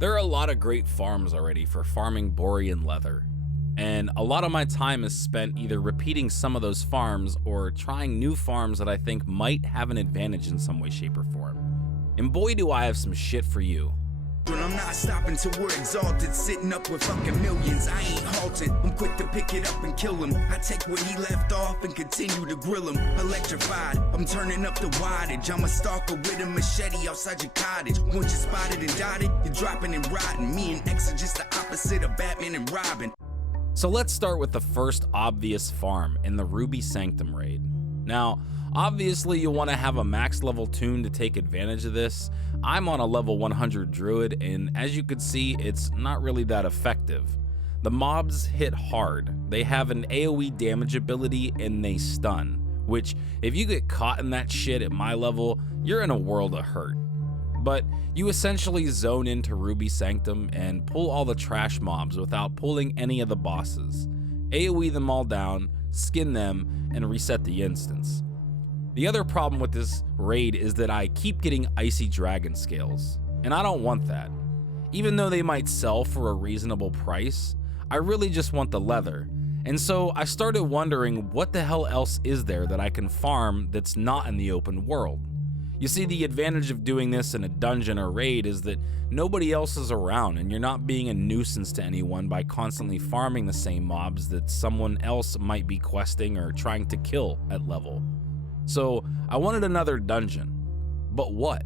There are a lot of great farms already for farming Borean leather, and a lot of my time is spent either repeating some of those farms or trying new farms that I think might have an advantage in some way, shape, or form. And boy do I have some shit for you. I'm not stopping till we're exalted, sitting up with fucking millions. I ain't halting, I'm quick to pick it up and kill him. I take what he left off and continue to grill him. Electrified, I'm turning up the wattage. I'm a stalker with a machete outside your cottage. Once you're spotted and dotted, you're dropping and rotting. Me and X are just the opposite of Batman and Robin. So let's start with the first obvious farm in the Ruby Sanctum raid. Now, obviously you'll want to have a max level toon to take advantage of this. I'm on a level 100 druid, and as you can see, it's not really that effective. The mobs hit hard. They have an AoE damage ability and they stun, which if you get caught in that shit at my level, you're in a world of hurt. But you essentially zone into Ruby Sanctum and pull all the trash mobs without pulling any of the bosses. AoE them all down, skin them, and reset the instance. The other problem with this raid is that I keep getting icy dragon scales, and I don't want that. Even though they might sell for a reasonable price, I really just want the leather. And so I started wondering what the hell else is there that I can farm that's not in the open world. You see, the advantage of doing this in a dungeon or raid is that nobody else is around and you're not being a nuisance to anyone by constantly farming the same mobs that someone else might be questing or trying to kill at level. So I wanted another dungeon, but what?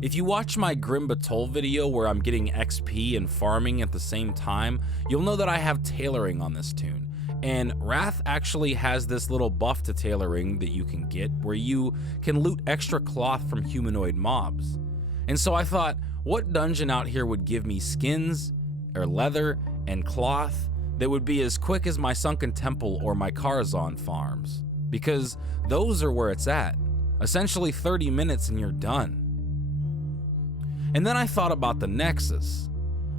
If you watch my Grim Batol video where I'm getting XP and farming at the same time, you'll know that I have tailoring on this toon. And Wrath actually has this little buff to tailoring that you can get where you can loot extra cloth from humanoid mobs. And so I thought, what dungeon out here would give me skins or leather and cloth that would be as quick as my Sunken Temple or my Karazhan farms? Because those are where it's at. Essentially 30 minutes and you're done. And then I thought about the Nexus.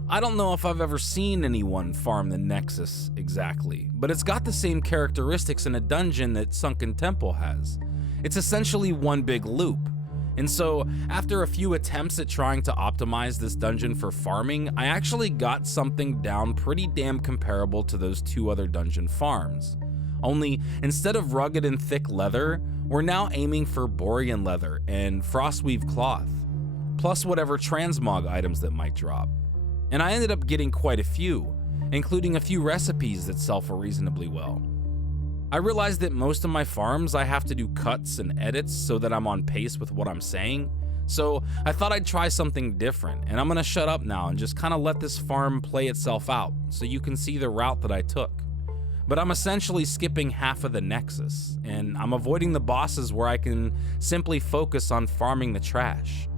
I don't know if I've ever seen anyone farm the Nexus exactly, but it's got the same characteristics in a dungeon that Sunken Temple has. It's essentially one big loop. And so after a few attempts at trying to optimize this dungeon for farming, I actually got something down pretty damn comparable to those two other dungeon farms. Only instead of rugged and thick leather, we're now aiming for Borean leather and frostweave cloth, plus whatever transmog items that might drop. And I ended up getting quite a few, including a few recipes that sell for reasonably well. I realized that most of my farms I have to do cuts and edits so that I'm on pace with what I'm saying, so I thought I'd try something different, and I'm gonna shut up now and just kinda let this farm play itself out so you can see the route that I took. But I'm essentially skipping half of the Nexus, and I'm avoiding the bosses where I can simply focus on farming the trash.